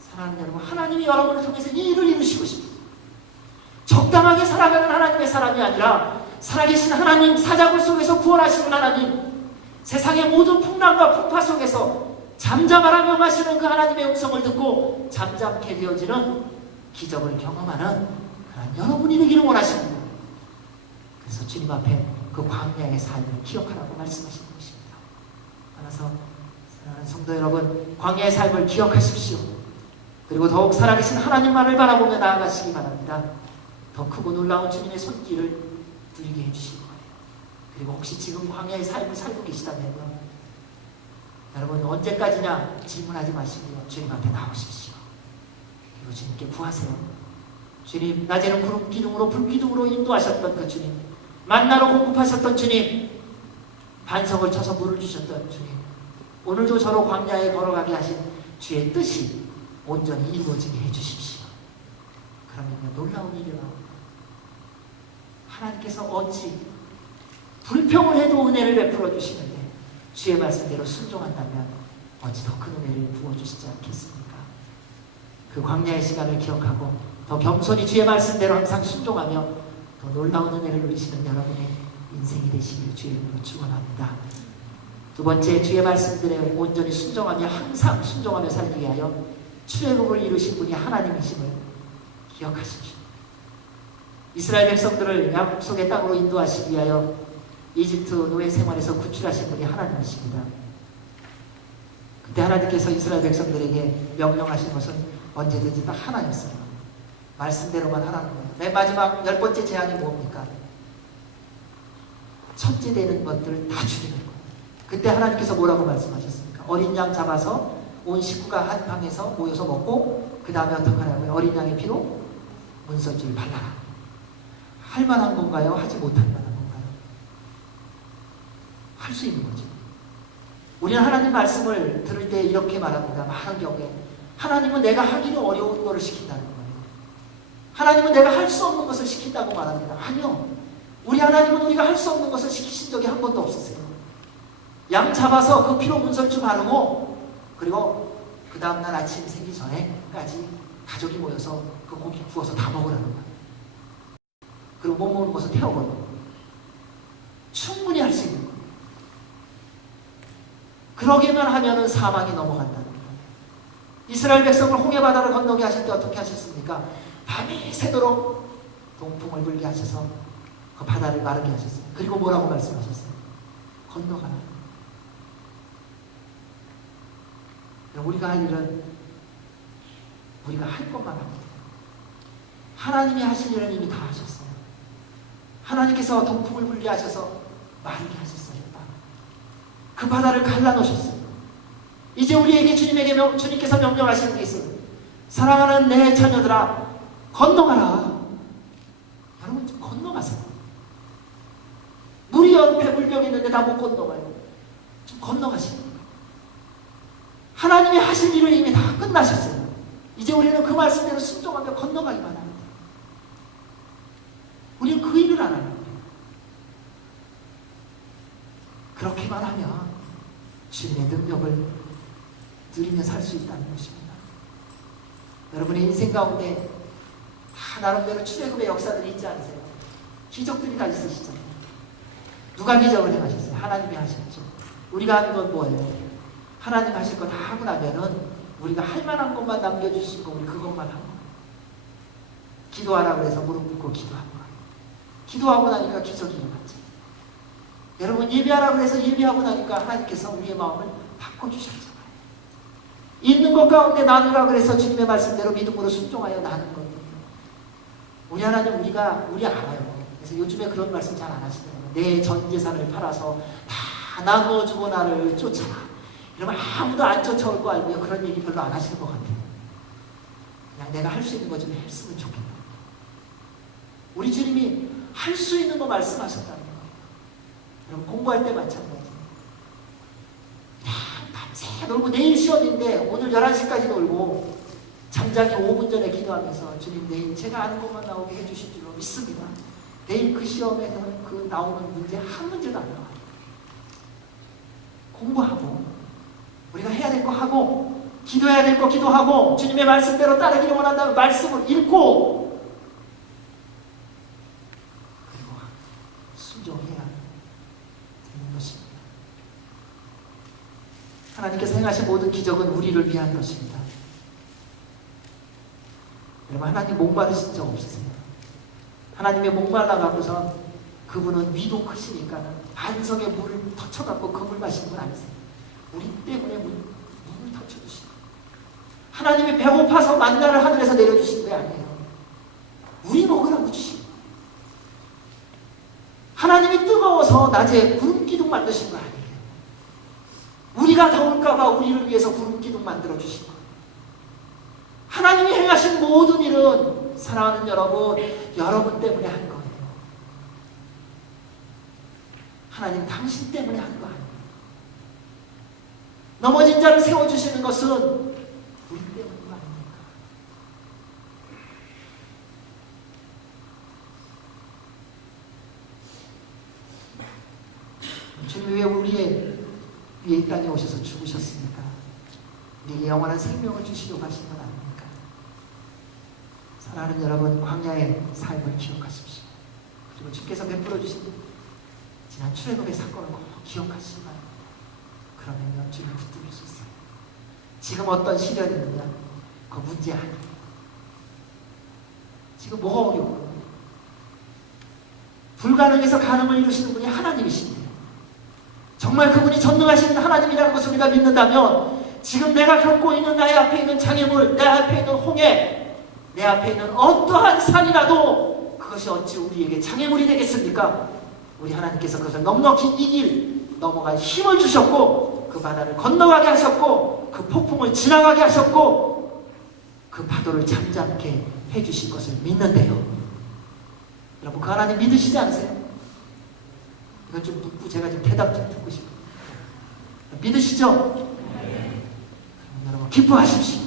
사랑하는 여러분, 하나님이 여러분을 통해서 이 일을 이루시고 싶습니다. 적당하게 살아가는 하나님의 사람이 아니라 살아계신 하나님, 사자굴 속에서 구원하시는 하나님, 세상의 모든 풍랑과 풍파 속에서 잠잠하라 명하시는 그 하나님의 음성을 듣고 잠잠케 되어지는 기적을 경험하는 하나님 여러분이 되기를 원하십니다. 그래서 주님 앞에 그 광야의 삶을 기억하라고 말씀하시는 것입니다. 따라서 사랑하는 성도 여러분, 광야의 삶을 기억하십시오. 그리고 더욱 살아계신 하나님만을 바라보며 나아가시기 바랍니다. 더 크고 놀라운 주님의 손길을 누리게 해주실 거예요. 그리고 혹시 지금 광야의 삶을 살고 계시다면요, 여러분 언제까지냐 질문하지 마시고요, 주님 앞에 나오십시오. 그리고 주님께 구하세요. 주님, 낮에는 구름 기둥으로 불 기둥으로 인도하셨던 그 주님, 만나로 공급하셨던 주님, 반석을 쳐서 물을 주셨던 주님, 오늘도 저로 광야에 걸어가게 하신 주의 뜻이 온전히 이루어지게 해주십시오. 그러면 놀라운 일이 나옵니다. 하나님께서 어찌 불평을 해도 은혜를 베풀어 주시는데 주의 말씀대로 순종한다면 어찌 더 큰 은혜를 부어주시지 않겠습니까? 그 광야의 시간을 기억하고 더 겸손히 주의 말씀대로 항상 순종하며 더 놀라운 은혜를 누리시는 여러분의 인생이 되시길 주의 이름으로 축원합니다. 두 번째, 주의 말씀들에 온전히 순종하며 항상 순종하며 살기 위하여 출애굽을 이루신 분이 하나님이심을 기억하십시오. 이스라엘 백성들을 약속의 땅으로 인도하시기 위하여 이집트 노예 생활에서 구출하신 분이 하나님이십니다. 그때 하나님께서 이스라엘 백성들에게 명령하신 것은 언제든지 딱 하나였어요. 말씀대로만 하라는 거예요. 맨 마지막 10번째 제안이 뭡니까? 첫째 되는 것들을 다 죽이는 거예요. 그때 하나님께서 뭐라고 말씀하셨습니까? 어린 양 잡아서 온 식구가 한 방에서 모여서 먹고 그 다음에 어떻게 하냐고요? 어린 양의 피로 문설주를 발라라. 할 만한 건가요? 하지 못할 만한 건가요? 할 수 있는 거죠. 우리는 하나님 말씀을 들을 때 이렇게 말합니다. 많은 경우에 하나님은 내가 하기는 어려운 거를 시킨다는 거예요. 하나님은 내가 할 수 없는 것을 시킨다고 말합니다. 아니요. 우리 하나님은 우리가 할 수 없는 것을 시키신 적이 한 번도 없으세요. 양 잡아서 그 피로 문설주 바르고 그리고 그 다음날 아침 새기 전에까지 가족이 모여서 그 고기 구워서 다 먹으라는 거예요. 그리고 못 먹는 것을 태워버리는 거예요. 충분히 할 수 있는 거예요. 그러기만 하면은 사망이 넘어간다는 거예요. 이스라엘 백성을 홍해바다를 건너게 하실 때 어떻게 하셨습니까? 밤이 새도록 동풍을 불게 하셔서 그 바다를 마르게 하셨어요. 그리고 뭐라고 말씀하셨어요? 건너가라. 우리가 할 일은 우리가 할 것만 하면 돼요. 하나님이 하실 일은 이미 다 하셨어요. 하나님께서 동풍을 불게 하셔서 마르게 하셨어요. 그 바다를 갈라놓으셨어요. 이제 우리에게 주님께서 명령하시는 게 있어요. 사랑하는 내 자녀들아, 건너가라. 여러분 좀 건너가세요. 물이 옆에 물병이 있는데 다 못 건너가요. 좀 건너가시는 거예요. 하나님이 하실 일을 이미 다 끝나셨어요. 이제 우리는 그 말씀대로 순종하며 건너가기만 합니다. 우리는 그 일을 안 하는 거예요. 그렇게만 하면 주님의 능력을 누리며 살 수 있다는 것입니다. 여러분의 인생 가운데 다 나름대로 출애굽의 역사들이 있지 않으세요? 기적들이 다 있으시잖아요. 누가 기적을 행하셨어요? 하나님이 하셨죠. 우리가 하는 건 뭐예요? 하나님 하실 거 다 하고 나면은 우리가 할 만한 것만 남겨주시고 우리 그것만 하고 기도하라고 해서 무릎 꿇고 기도하는 거예요. 기도하고 나니까 기적이 일어났죠. 여러분 예배하라고 해서 예배하고 나니까 하나님께서 우리의 마음을 바꿔주셨잖아요. 있는 것 가운데 나누라고 해서 주님의 말씀대로 믿음으로 순종하여 나눈 겁니다. 우리 하나님 우리 알아요. 그래서 요즘에 그런 말씀 잘 안 하시더라고요. 내 전 재산을 팔아서 다 나누어주고 나를 쫓아라. 이러면 아무도 안 쫓아올 거 알고요. 그런 얘기 별로 안 하시는 것 같아요. 그냥 내가 할 수 있는 거 좀 했으면 좋겠다. 우리 주님이 할 수 있는 거 말씀하셨다는 거예요. 여러분 공부할 때 마찬가지예요. 밤새 놀고 내일 시험인데 오늘 11시까지 놀고 잠자기 5분 전에 기도하면서 주님 내일 제가 아는 것만 나오게 해주실 줄로 믿습니다. 내일 그 시험에서 그 나오는 문제 한 문제도 안 나와요. 공부하고 우리가 해야 될 거 하고 기도해야 될 거 기도하고 주님의 말씀대로 따르기를 원한다면 말씀을 읽고 그리고 순종해야 되는 것입니다. 하나님께서 행하신 모든 기적은 우리를 위한 것입니다. 여러분 하나님 목마르신 적 없으세요? 하나님의 목말라가고서 그분은 위도 크시니까 반석에 물을 터쳐갖고 그 물 마시는 분 아니세요? 우리 때문에 물을 터쳐주시고 하나님이 배고파서 만나를 하늘에서 내려주신 게 아니에요. 우리 먹으라고 주시고 하나님이 뜨거워서 낮에 구름기둥 만드신 거 아니에요. 우리가 더울까봐 우리를 위해서 구름기둥 만들어주신 거예요. 하나님이 행하신 모든 일은 사랑하는 여러분 때문에 한 거예요. 하나님 당신 때문에 한 거 아니에요. 넘어진 자를 세워주시는 것은 우리 때문인 거 아닙니까? 주님 왜 우리의 위에 이 땅에 오셔서 죽으셨습니까? 우리에게 영원한 생명을 주시려고 하신 건 아닙니까? 사랑하는 여러분, 광야의 삶을 기억하십시오. 그리고 주께서 베풀어 주신 지난 출애굽의 사건을 꼭 기억하시기만 합니다. 그러면 주님 붙들릴 수 있어요. 지금 어떤 시련이 있느냐? 그 문제 아니에요. 지금 뭐가 어려워요? 불가능해서 가능을 이루시는 분이 하나님이십니다. 정말 그분이 전능하신 하나님이라는 것을 우리가 믿는다면 지금 내가 겪고 있는 나의 앞에 있는 장애물, 내 앞에 있는 홍해, 내 앞에 있는 어떠한 산이라도 그것이 어찌 우리에게 장애물이 되겠습니까? 우리 하나님께서 그것을 넉넉히 넘어갈 힘을 주셨고 그 바다를 건너가게 하셨고 그 폭풍을 지나가게 하셨고 그 파도를 잠잠케 해주실 것을 믿는데요. 여러분 그 하나님 믿으시지 않으세요? 이건 좀 묻고 제가 좀 대답 좀 듣고 싶어요. 믿으시죠? 여러분 기뻐하십시오.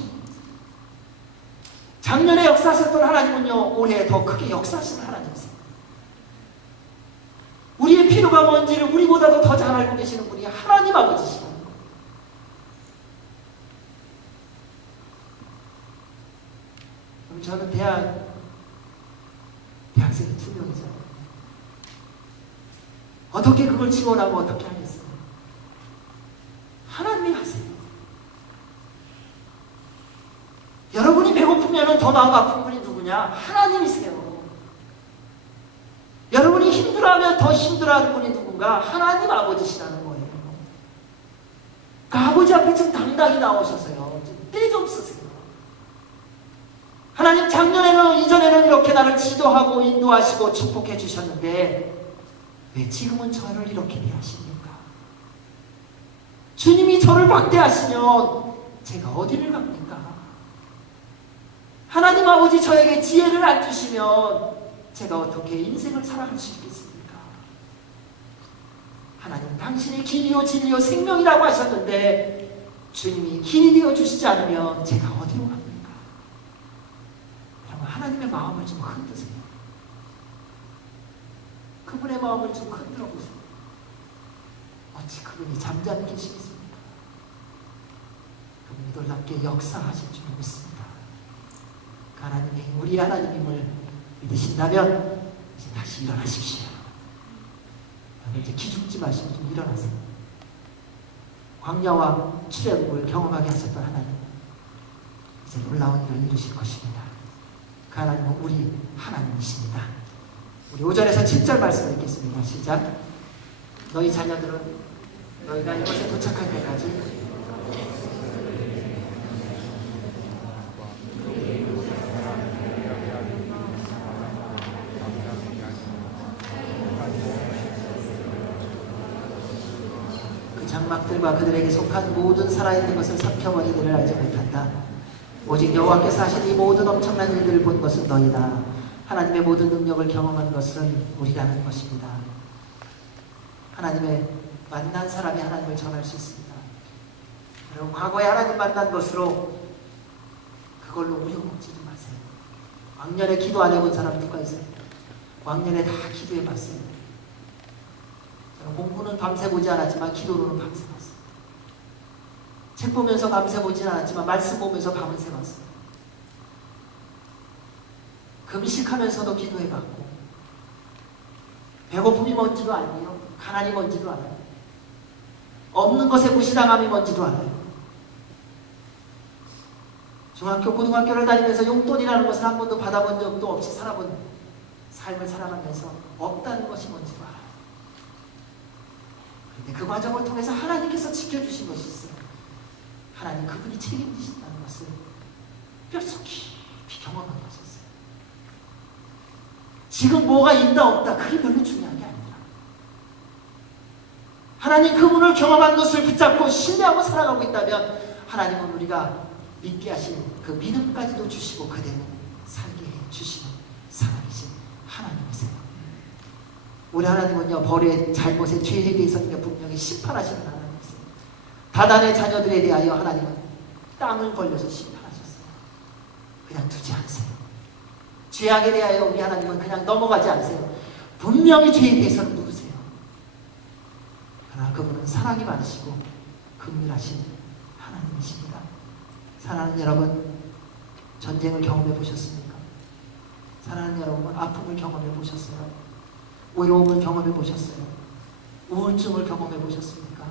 작년에 역사하셨던 하나님은요, 올해 더 크게 역사하시는 하나님이세요. 우리의 필요가 뭔지를 우리보다도 더 잘 알고 계시는 분이 하나님 아버지시라는 거예요. 저는 대학생이 2명이죠. 어떻게 그걸 지원하고 어떻게 하겠어요? 하나님이 하세요. 여러분이 배고프면 더 마음 아픈 분이 누구냐? 하나님이세요. 여러분이 힘들어하면 더 힘들어하는 분이 누군가? 하나님 아버지시라는 거예요. 그 아버지 앞에 좀 당당히 나오셔서요. 때 좀 쓰세요. 하나님, 작년에는, 이전에는 이렇게 나를 지도하고 인도하시고 축복해 주셨는데 왜 지금은 저를 이렇게 대하십니까? 주님이 저를 박대하시면 제가 어디를 갑니까? 하나님 아버지 저에게 지혜를 안 주시면 제가 어떻게 인생을 살아갈 수 있겠습니까? 하나님, 당신이 길이요 진리요 생명이라고 하셨는데 주님이 길이 되어 주시지 않으면 제가 어디로 갑니까? 여러분, 하나님의 마음을 좀 흔드세요. 그분의 마음을 좀 흔들어 보세요. 어찌 그분이 잠잠히 계시겠습니까? 그분이 놀랍게 역사하실 줄 믿습니다. 하나님이 우리 하나님임을 믿으신다면 이제 다시 일어나십시오. 이제 기죽지 마시고 좀 일어나세요. 광야와 출애굽을 경험하게 하셨던 하나님, 이제 놀라운 일을 이루실 것입니다. 그 하나님은 우리 하나님이십니다. 우리 5절에서 7절 말씀을 읽겠습니다. 시작. 너희 자녀들은 너희가 이곳에 도착할 때까지 장막들과 그들에게 속한 모든 살아있는 것을 삭혀버리기를 알지 못한다. 오직 여호와께서 하신 이 모든 엄청난 일들을 본 것은 너희다. 하나님의 모든 능력을 경험한 것은 우리라는 것입니다. 하나님의 만난 사람이 하나님을 전할 수 있습니다. 여러분, 과거에 하나님 만난 것으로 그걸로 우려먹지 좀 마세요. 왕년에 기도 안 해본 사람 누가 있어요? 왕년에 다 기도해 봤어요. 공부는 밤새 보지 않았지만 기도로는 밤새 봤어요. 책 보면서 밤새 보진 않았지만 말씀 보면서 밤새 봤어요. 금식하면서도 기도해봤고, 배고픔이 뭔지도 알고요, 가난이 뭔지도 알아요. 없는 것에 무시당함이 뭔지도 알아요. 중학교, 고등학교를 다니면서 용돈이라는 것을 한 번도 받아본 적도 없이 살아본 삶을 살아가면서 없다는 것이 뭔지도 알아요. 그 과정을 통해서 하나님께서 지켜주신 것이 있어요. 하나님 그분이 책임지신다는 것을 뼛속 깊이 경험한 것이었어요. 지금 뭐가 있다 없다 그게 별로 중요한 게 아니라 하나님 그분을 경험한 것을 붙잡고 신뢰하고 살아가고 있다면 하나님은 우리가 믿게 하신 그 믿음까지도 주시고 그대로 살게 해주시는 살아계신 하나님이세요. 우리 하나님은요, 벌의 잘못의 죄에 대해서는 분명히 심판하시는 하나님이세요. 다단의 자녀들에 대하여 하나님은 땅을 벌려서 심판하셨어요. 그냥 두지 않으세요. 죄악에 대하여 우리 하나님은 그냥 넘어가지 않으세요. 분명히 죄에 대해서는 누르세요. 그러나 그분은 사랑이 많으시고 긍휼하신 하나님이십니다. 사랑하는 여러분, 전쟁을 경험해 보셨습니까? 사랑하는 여러분, 아픔을 경험해 보셨어요? 외로움을 경험해 보셨어요? 우울증을 경험해 보셨습니까?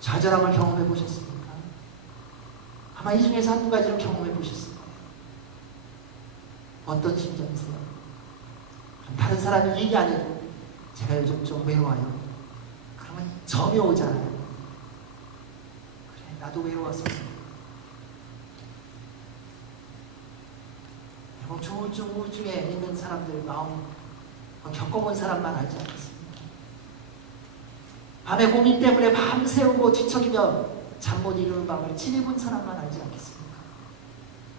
좌절함을 경험해 보셨습니까? 아마 이 중에서 한두 가지를 경험해 보셨을 거예요. 어떤 심정이세요? 다른 사람이 얘기 안 해도 제가 요즘 좀 외로워요. 그러면 점이 오잖아요. 그래, 나도 외로웠어. 여러분, 조울증, 우울증에 있는 사람들 마음 겪어본 사람만 알지 않겠습니까? 밤에 고민 때문에 밤새우고 뒤척이며 잠 못 이루는 밤을 지내본 사람만 알지 않겠습니까?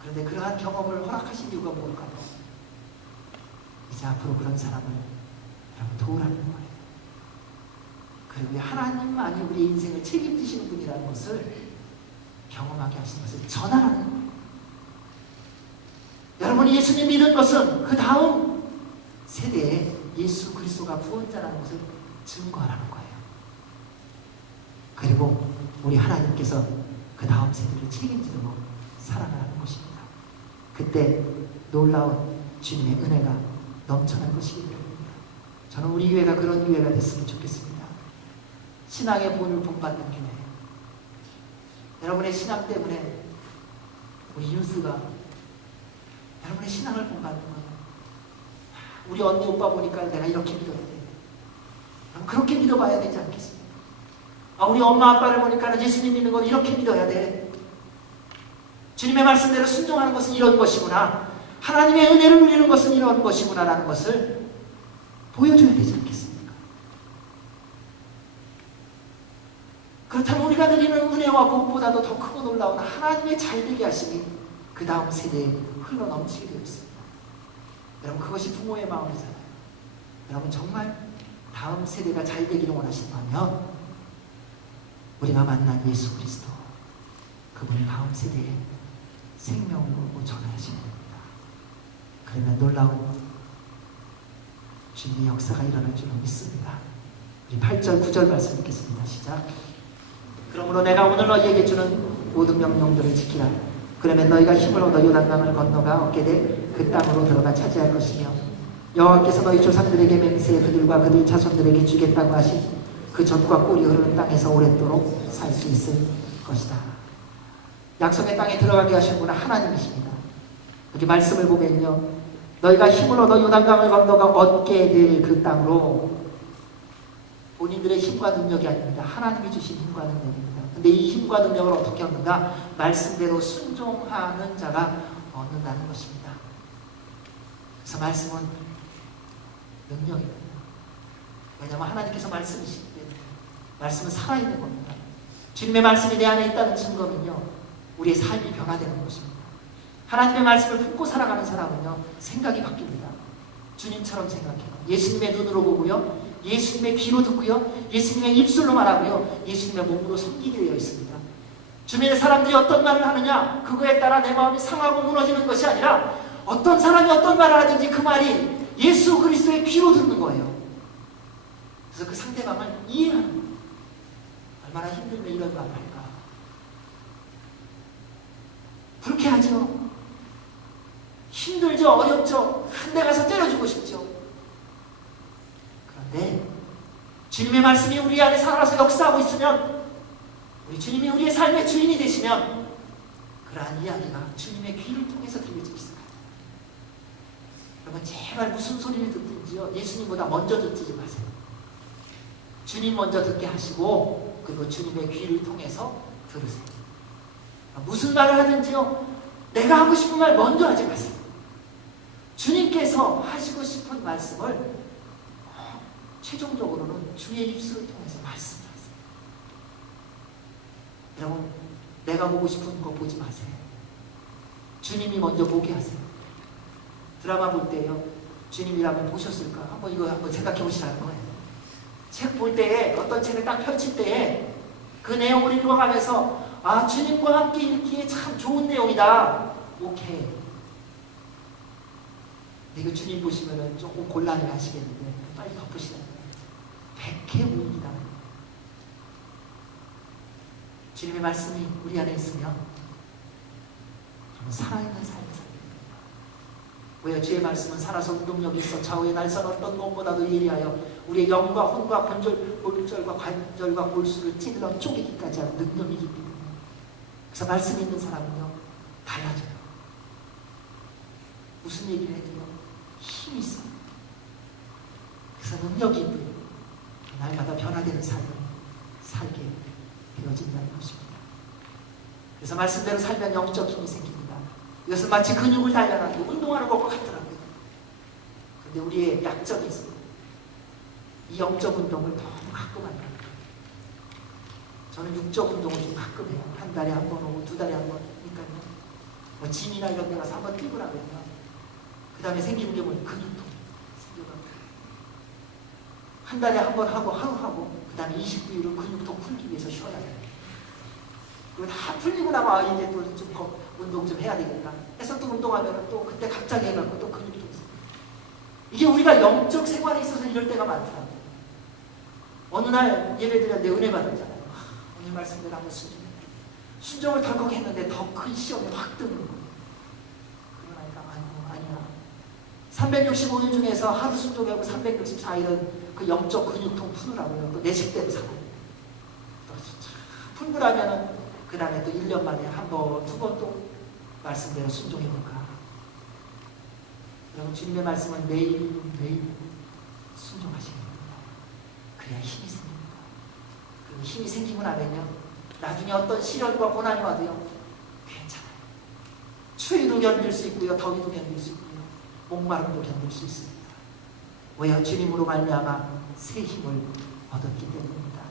그런데 그러한 경험을 허락하신 이유가 뭘까요? 이제 앞으로 그런 사람을 여러분 도우라는 거예요. 그리고 하나님만이 우리 인생을 책임지시는 분이라는 것을 경험하게 하시는 것을 전하라는 거예요. 여러분 예수님 믿은 것은 그 다음 세대에 예수 그리스도가 구원자라는 것을 증거하라는 거예요. 그리고 우리 하나님께서 그 다음 세대를 책임지고 살아가는 것입니다. 그때 놀라운 주님의 은혜가 넘쳐날 것이기 때문입니다. 저는 우리 교회가 그런 교회가 됐으면 좋겠습니다. 신앙의 본을 본받는 교회. 여러분의 신앙 때문에 우리 윤수가 여러분의 신앙을 본받는 거예요. 우리 언니 오빠 보니까 내가 이렇게 믿어야 돼. 그렇게 믿어봐야 되지 않겠습니까? 우리 엄마 아빠를 보니까 예수님 믿는 건 이렇게 믿어야 돼. 주님의 말씀대로 순종하는 것은 이런 것이구나. 하나님의 은혜를 누리는 것은 이런 것이구나 라는 것을 보여줘야 되지 않겠습니까? 그렇다면 우리가 드리는 은혜와 복보다도 더 크고 놀라운 하나님의 잘되게 하심이 그 다음 세대에 흘러넘치게 되어 있습니다. 여러분 그것이 부모의 마음이잖아요. 여러분 정말 다음 세대가 잘되기를 원하신다면 우리가 만난 예수 그리스도 그분이 다음 세대에 생명으로 전하시는 겁니다. 그러면 놀라운 주님의 역사가 일어날 줄로 믿습니다. 우리 8절 9절 말씀 읽겠습니다. 시작. 그러므로 내가 오늘 너희에게 주는 모든 명령들을 지키라. 그러면 너희가 힘을 얻어 요단강을 건너가 얻게 될 그 땅으로 들어가 차지할 것이며 여호와께서 너희 조상들에게 맹세해 그들과 그들 자손들에게 주겠다고 하신 그 젖과 꿀이 흐르는 땅에서 오랫도록 살 수 있을 것이다. 약속의 땅에 들어가게 하신 분은 하나님이십니다. 여기 말씀을 보면요, 너희가 힘을 얻어 요단강을 건너가 얻게 될 그 땅으로, 본인들의 힘과 능력이 아닙니다. 하나님이 주신 힘과 능력입니다. 근데 이 힘과 능력을 어떻게 얻는가? 말씀대로 순종하는 자가 얻는다는 것입니다. 그래서 말씀은 능력입니다. 왜냐하면 하나님께서 말씀이시기 때문에 말씀은 살아있는 겁니다. 주님의 말씀이 내 안에 있다는 증거는요, 우리의 삶이 변화되는 것입니다. 하나님의 말씀을 품고 살아가는 사람은요, 생각이 바뀝니다. 주님처럼 생각해요. 예수님의 눈으로 보고요, 예수님의 귀로 듣고요, 예수님의 입술로 말하고요, 예수님의 몸으로 섬기게 되어 있습니다. 주변의 사람들이 어떤 말을 하느냐, 그거에 따라 내 마음이 상하고 무너지는 것이 아니라 어떤 사람이 어떤 말을 하든지 그 말이 예수 그리스도의 귀로 듣는 거예요. 그래서 그 상대방을 이해하는 거예요. 얼마나 힘들면 이런 말을 할까. 불쾌하죠. 힘들죠. 어렵죠. 한 대 가서 때려주고 싶죠. 그런데 주님의 말씀이 우리 안에 살아서 역사하고 있으면, 우리 주님이 우리의 삶의 주인이 되시면 그러한 이야기가 주님의 귀를 통해서 들려질 수 있어요. 여러분 제발 무슨 소리를 듣든지요, 예수님보다 먼저 듣지 마세요. 주님 먼저 듣게 하시고 그리고 주님의 귀를 통해서 들으세요. 무슨 말을 하든지요, 내가 하고 싶은 말 먼저 하지 마세요. 주님께서 하시고 싶은 말씀을 최종적으로는 주의 입술을 통해서 말씀하세요. 여러분 내가 보고 싶은 거 보지 마세요. 주님이 먼저 보게 하세요. 드라마 볼 때요, 주님이라면 보셨을까? 이거 한번 생각해 보시라는 거예요. 책 볼 때에, 어떤 책을 딱 펼칠 때에 그 내용을 읽어가면서 주님과 함께 읽기에 참 좋은 내용이다. 오케이. 이거 주님 보시면은 조금 곤란해 하시겠는데 빨리 덮으시라는 거예요. 백해무익이다. 주님의 말씀이 우리 안에 있으면 살아있는 삶을 살게 됩니다. 왜요? 주의 말씀은 살아서 운동력이 있어 좌우의 날선 어떤 것보다도 예리하여 우리의 영과 혼과 골절과 관절과 골수를 찔러 쪼개기까지 하는 능력이기 때문에, 그래서 말씀 있는 사람은요 달라져요. 무슨 얘기를 해도요 힘이 있어요. 그래서 능력이 있고요, 날마다 변화되는 삶을 살게 되어진다는 것입니다. 그래서 말씀대로 살면 영적 힘이 생깁니다. 이것은 마치 근육을 단련하고 운동하는 것과 같더라고요. 그런데 우리의 약점이 있습니다. 이 영적 운동을 너무 가끔 합니다. 저는 육적 운동을 좀 가끔 해요. 한 달에 한 번 오고 두 달에 한 번. 그러니까요, 짐이나 이런 데 가서 한 번 뛰고 나면요, 그 다음에 생기는 게 뭐예요? 근육통 생겨가지고 한 달에 한 번 하고 하루 하고 그 다음에 29일은 근육통 풀기 위해서 쉬어야 돼요. 그리고 다 풀리고 나면 이제 또 좀 운동 좀 해야 되겠다 해서 또 운동하면 또 그때 갑자기 해갖고 또 근육도 있어. 이게 우리가 영적 생활에 있어서 이럴 때가 많더라고요. 어느 날 예배 드렸는데 은혜 받았잖아요. 오늘 말씀대로 한번 순종을 덜컥 했는데 더 큰 시험이 확 뜨는 거예요. 그러니까 아니야. 365일 중에서 하루 순종하고 364일은 그 영적 근육통 푸느라고요. 또 내식대로 살아요. 또 풀고 나면은 그 다음에 또 1년 만에 한 번, 두 번 또 말씀대로 순종해볼까. 여러분 주님의 말씀은 매일 순종하시는 겁니다. 그래야 힘이 생깁니다. 그리고 힘이 생기고 나면요 나중에 어떤 시련과 고난이 와도요 괜찮아요. 추위도 견딜 수 있고요, 더위도 견딜 수 있고요, 목마름도 견딜 수 있습니다. 왜요? 주님으로 말미암아 새 힘을 얻었기 때문입니다.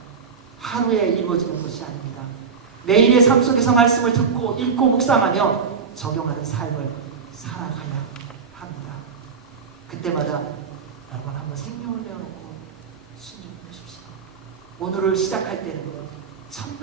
하루에 이루어지는 것이 아닙니다. 매일의 삶 속에서 말씀을 듣고 읽고 묵상하며 적용하는 삶을 살아가야 합니다. 그때마다 여러분 한번 생명을 내어놓고 순종해 보십시오. 오늘을 시작할 때는 첫날